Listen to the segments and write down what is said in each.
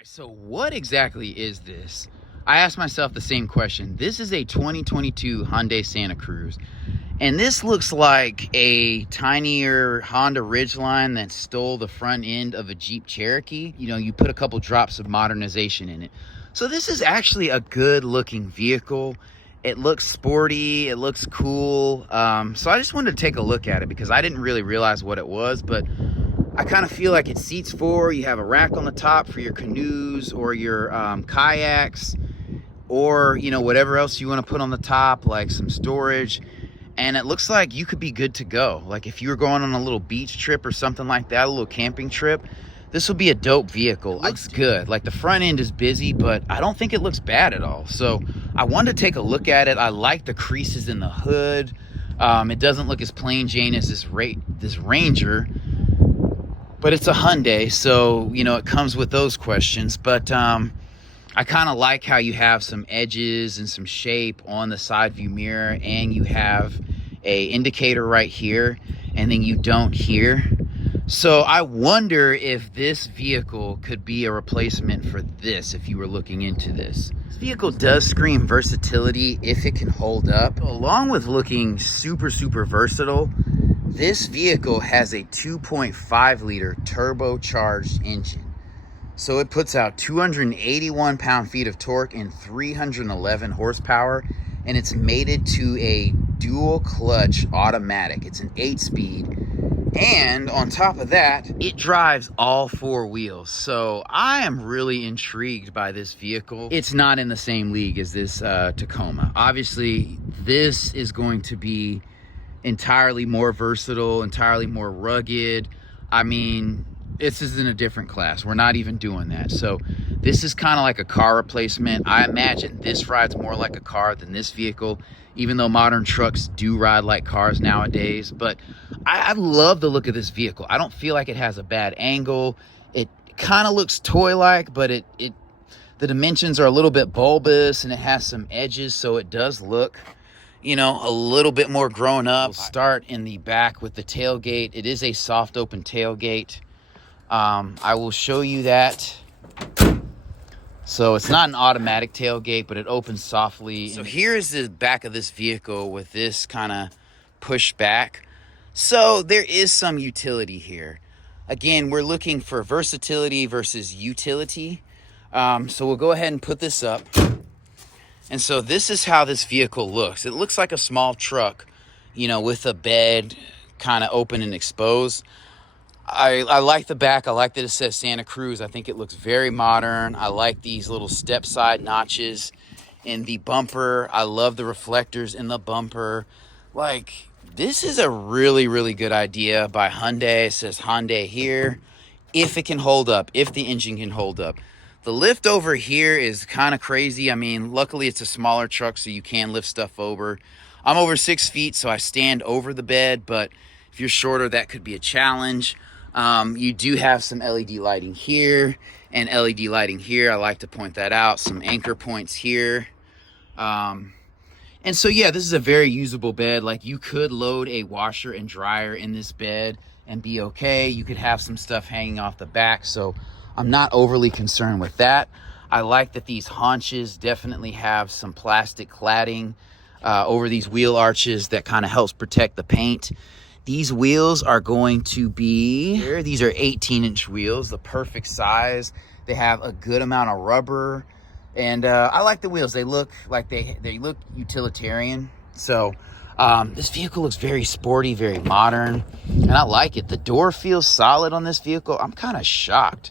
right, so what exactly is this? I asked myself the same question. This is a 2022 Hyundai Santa Cruz, and this looks like a tinier Honda Ridgeline that stole the front end of a Jeep Cherokee. You know, you put a couple drops of modernization in it. So this is actually a good looking vehicle. It looks sporty, it looks cool. So I just wanted to take a look at it because I didn't really realize what it was, but I kind of feel like it seats four. You have a rack on the top for your canoes or your kayaks, or you know, whatever else you want to put on the top, like some storage. And it looks like you could be good to go. Like if you were going on a little beach trip or something like that, a little camping trip, this will be a dope vehicle. Looks good. Like the front end is busy, but I don't think it looks bad at all. So I wanted to take a look at it. I like the creases in the hood. It doesn't look as plain Jane as this Ranger, but it's a Hyundai, so you know it comes with those questions. But I kind of like how you have some edges and some shape on the side view mirror, and you have a indicator right here, and then you don't here. So I wonder if this vehicle could be a replacement for this if you were looking into this. This vehicle does scream versatility if it can hold up. Along with looking super versatile, this vehicle has a 2.5 liter turbocharged engine. So it puts out 281 pound-feet of torque and 311 horsepower, and it's mated to a dual clutch automatic. It's an 8-speed. And on top of that, it drives all four wheels. So I am really intrigued by this vehicle. It's not in the same league as this Tacoma. Obviously, this is going to be entirely more versatile, entirely more rugged. I mean, this is in a different class. We're not even doing that. So this is kind of like a car replacement. I imagine this rides more like a car than this vehicle, even though modern trucks do ride like cars nowadays. But I love the look of this vehicle. I don't feel like it has a bad angle. It kind of looks toy-like, but the dimensions are a little bit bulbous, and it has some edges, so it does look, you know, a little bit more grown up. We'll start in the back with the tailgate. It is a soft open tailgate. I will show you that. So it's not an automatic tailgate, but it opens softly. So here is the back of this vehicle with this kind of push back. So there is some utility here. Again, we're looking for versatility versus utility. So we'll go ahead and put this up. And so this is how this vehicle looks. It looks like a small truck, you know, with a bed kind of open and exposed. I like the back. I like that it says Santa Cruz. I think it looks very modern. I like these little step side notches in the bumper. I love the reflectors in the bumper. Like, this is a really good idea by Hyundai. It says Hyundai here. If it can hold up, if the engine can hold up. The lift over here is kind of crazy. I mean, luckily it's a smaller truck, so you can lift stuff over. I'm over 6 feet, so I stand over the bed, but if you're shorter, that could be a challenge. You do have some LED lighting here and LED lighting here. I like to point that out. Some anchor points here. And so, yeah, this is a very usable bed. Like, you could load a washer and dryer in this bed and be okay. You could have some stuff hanging off the back, so I'm not overly concerned with that. I like that these haunches definitely have some plastic cladding over these wheel arches that kind of helps protect the paint. These wheels are going to be here. These are 18-inch wheels, the perfect size. They have a good amount of rubber, and I like the wheels. They look like they look utilitarian. So this vehicle looks very sporty, very modern, and I like it. The door feels solid on this vehicle. I'm kind of shocked.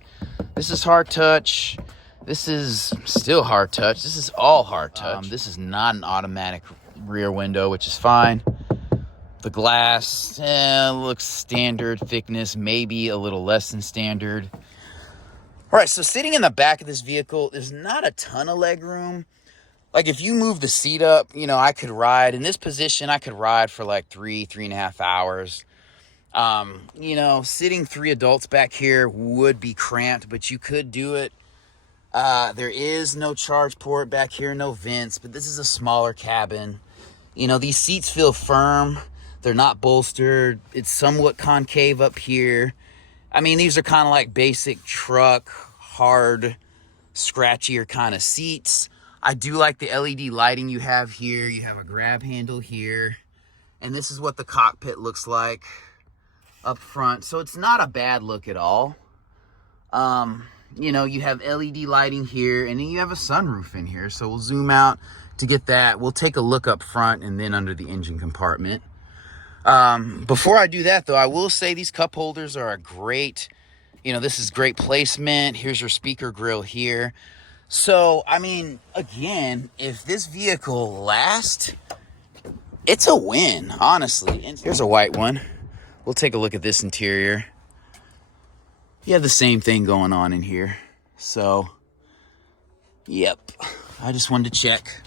This is hard touch. This is still hard touch. This is all hard touch. This is not an automatic rear window, which is fine. The glass looks standard thickness, maybe a little less than standard. All right, so sitting in the back of this vehicle, there's not a ton of leg room. Like, if you move the seat up, you know, I could ride in this position. I could ride for like 3.5 hours. You know, sitting 3 adults back here would be cramped, but you could do it. There is no charge port back here, no vents, but this is a smaller cabin. You know, these seats feel firm. They're not bolstered. It's somewhat concave up here. I mean, these are kind of like basic truck, hard scratchier kind of seats. I do like the LED lighting you have here. You have a grab handle here. And this is what the cockpit looks like up front. So it's not a bad look at all. You know, you have LED lighting here, and then you have a sunroof in here. So we'll zoom out to get that. We'll take a look up front and then under the engine compartment. Before I do that, though, I will say these cup holders are a great, you know, this is great placement. Here's your speaker grill here. So, I mean, again, if this vehicle lasts, it's a win, honestly. And here's a white one. We'll take a look at this interior. You have the same thing going on in here. So, yep. I just wanted to check.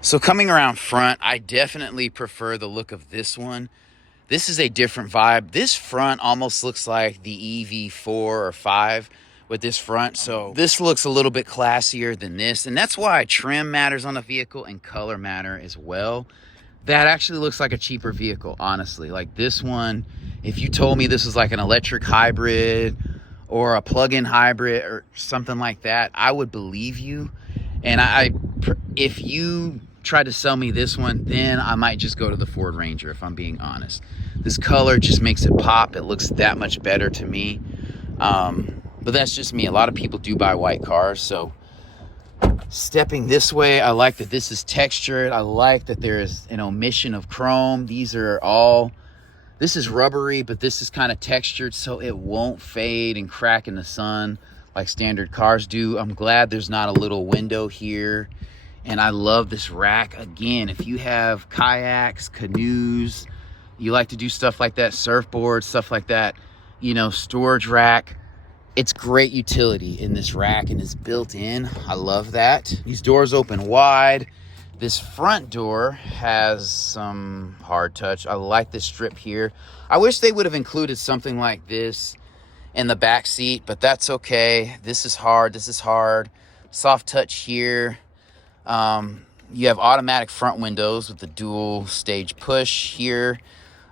So coming around front, I definitely prefer the look of this one. This is a different vibe. This front almost looks like the EV4 or 5 with this front. So this looks a little bit classier than this. And that's why trim matters on the vehicle and color matter as well. That actually looks like a cheaper vehicle, honestly. Like this one, if you told me this was like an electric hybrid or a plug-in hybrid or something like that, I would believe you. And if you tried to sell me this one, then I might just go to the Ford Ranger, if I'm being honest. This color just makes it pop. It looks that much better to me. But that's just me. A lot of people do buy white cars. So stepping this way, I like that this is textured. I like that there is an omission of chrome. These are all, this is rubbery, but this is kind of textured so it won't fade and crack in the sun like standard cars do. I'm glad there's not a little window here. And I love this rack. Again, if you have kayaks, canoes, you like to do stuff like that, surfboards, stuff like that, you know, storage rack, it's great utility in this rack and it's built in. I love that. These doors open wide. This front door has some hard touch. I like this strip here. I wish they would have included something like this in the back seat, but that's okay. This is hard. This is hard. Soft touch here. You have automatic front windows with the dual stage push here.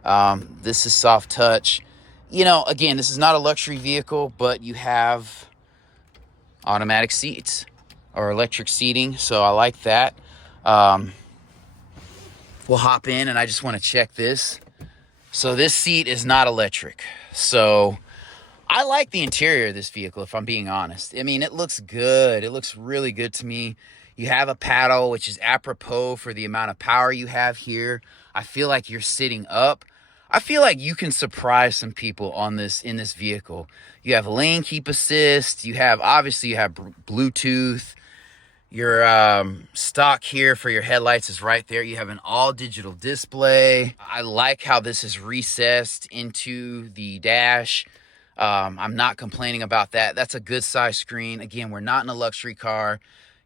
This is soft touch. You know, again, this is not a luxury vehicle, but you have automatic seats or electric seating, so I like that. We'll hop in and I just want to check this. So this seat is not electric. So I like the interior of this vehicle, if I'm being honest. I mean, it looks good. It looks really good to me. You have a paddle, which is apropos for the amount of power you have here. I feel like you're sitting up. I feel like you can surprise some people on this in this vehicle. You have lane keep assist. You have, obviously, you have Bluetooth. Your stock here for your headlights is right there. You have an all digital display. I like how this is recessed into the dash. I'm not complaining about that. That's a good size screen. Again, we're not in a luxury car.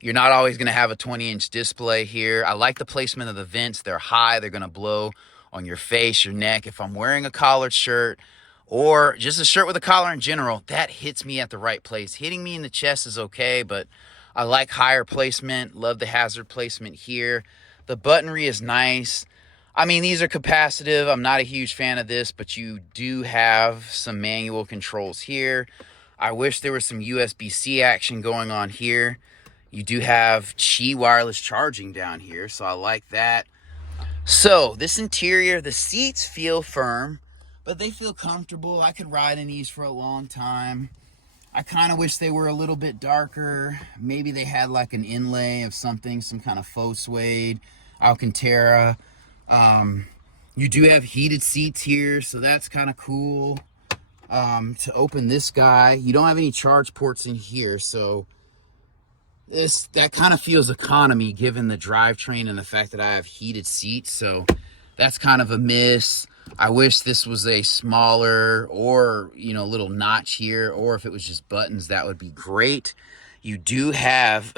You're not always going to have a 20-inch display here. I like the placement of the vents. They're high. They're going to blow on your face, your neck. If I'm wearing a collared shirt or just a shirt with a collar in general, that hits me at the right place. Hitting me in the chest is okay, but I like higher placement. Love the hazard placement here. The buttonry is nice. I mean, these are capacitive. I'm not a huge fan of this, but you do have some manual controls here. I wish there was some USB-C action going on here. You do have Qi wireless charging down here, so I like that. So this interior, the seats feel firm, but they feel comfortable. I could ride in these for a long time. I kind of wish they were a little bit darker. Maybe they had like an inlay of something, some kind of faux suede, Alcantara. You do have heated seats here, so that's kind of cool. To open this guy, you don't have any charge ports in here, so that kind of feels economy given the drivetrain and the fact that I have heated seats. So that's kind of a miss. I wish this was a smaller or, you know, little notch here, or if it was just buttons, that would be great. You do have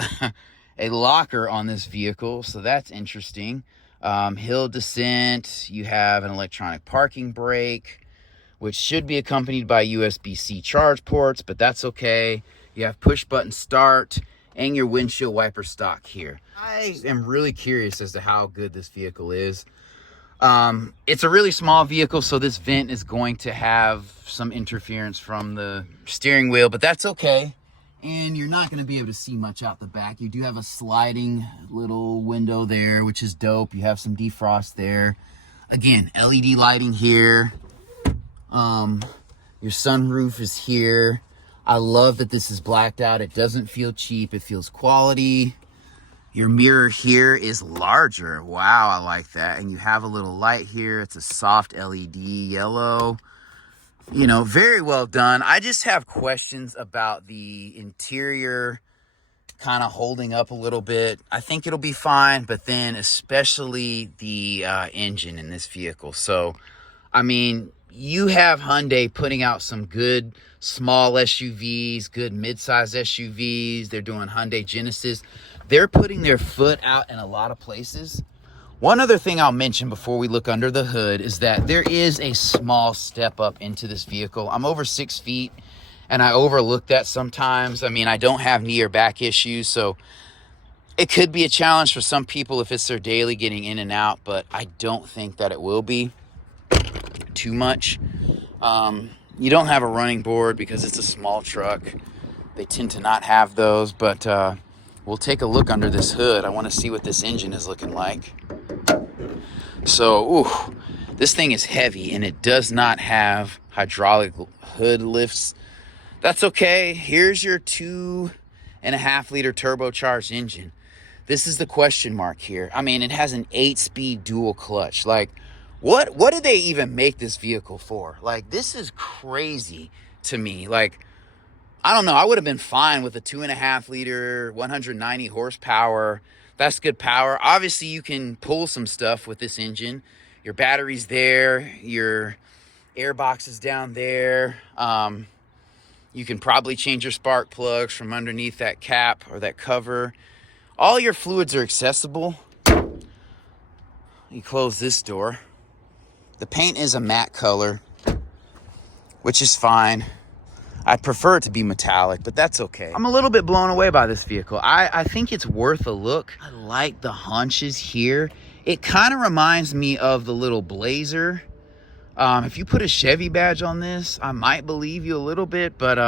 a locker on this vehicle, so that's interesting. Hill descent, you have an electronic parking brake, which should be accompanied by USB-C charge ports, but that's okay. You have push button start and your windshield wiper stock here. I am really curious as to how good this vehicle is. It's a really small vehicle, so this vent is going to have some interference from the steering wheel, but that's okay. And you're not going to be able to see much out the back. You do have a sliding little window there, which is dope. You have some defrost there. Again, LED lighting here. Your sunroof is here. I love that this is blacked out. It doesn't feel cheap. It feels quality. Your mirror here is larger. Wow, I like that. And you have a little light here. It's a soft LED yellow. You know, very well done. I just have questions about the interior kind of holding up a little bit. I think it'll be fine, but then especially the engine in this vehicle. So, I mean, you have Hyundai putting out some good small SUVs, good mid-size SUVs. They're doing Hyundai Genesis. They're putting their foot out in a lot of places. One other thing I'll mention before we look under the hood is that there is a small step up into this vehicle. I'm over 6 feet, and I overlook that sometimes. I mean, I don't have knee or back issues, so it could be a challenge for some people if it's their daily getting in and out, but I don't think that it will be too much. You don't have a running board because it's a small truck. They tend to not have those, but we'll take a look under this hood. I want to see what this engine is looking like. So, this thing is heavy, and it does not have hydraulic hood lifts. That's okay. Here's your 2.5-liter turbocharged engine. This is the question mark here. I mean, it has an 8-speed dual clutch. Like, what did they even make this vehicle for? Like, this is crazy to me. Like, I don't know. I would have been fine with a 2.5-liter, 190 horsepower. That's good power. Obviously, you can pull some stuff with this engine. Your battery's there. Your air box is down there. You can probably change your spark plugs from underneath that cap or that cover. All your fluids are accessible. You close this door. The paint is a matte color, which is fine. I prefer it to be metallic, but that's okay. I'm a little bit blown away by this vehicle. I think it's worth a look. I like the haunches here. It kind of reminds me of the little Blazer. If you put a Chevy badge on this, I might believe you a little bit, but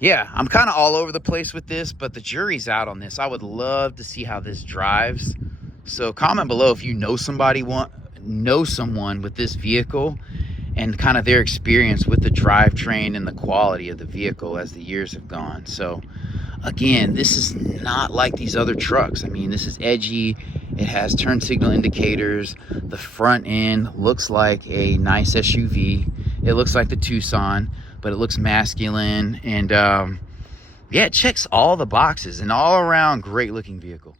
yeah, I'm kind of all over the place with this, but the jury's out on this. I would love to see how this drives. So comment below if you know someone with this vehicle and kind of their experience with the drivetrain and the quality of the vehicle as the years have gone. So again, this is not like these other trucks. I mean, this is edgy. It has turn signal indicators. The front end looks like a nice SUV. It looks like the Tucson, but it looks masculine. And yeah, it checks all the boxes. An all around great looking vehicle.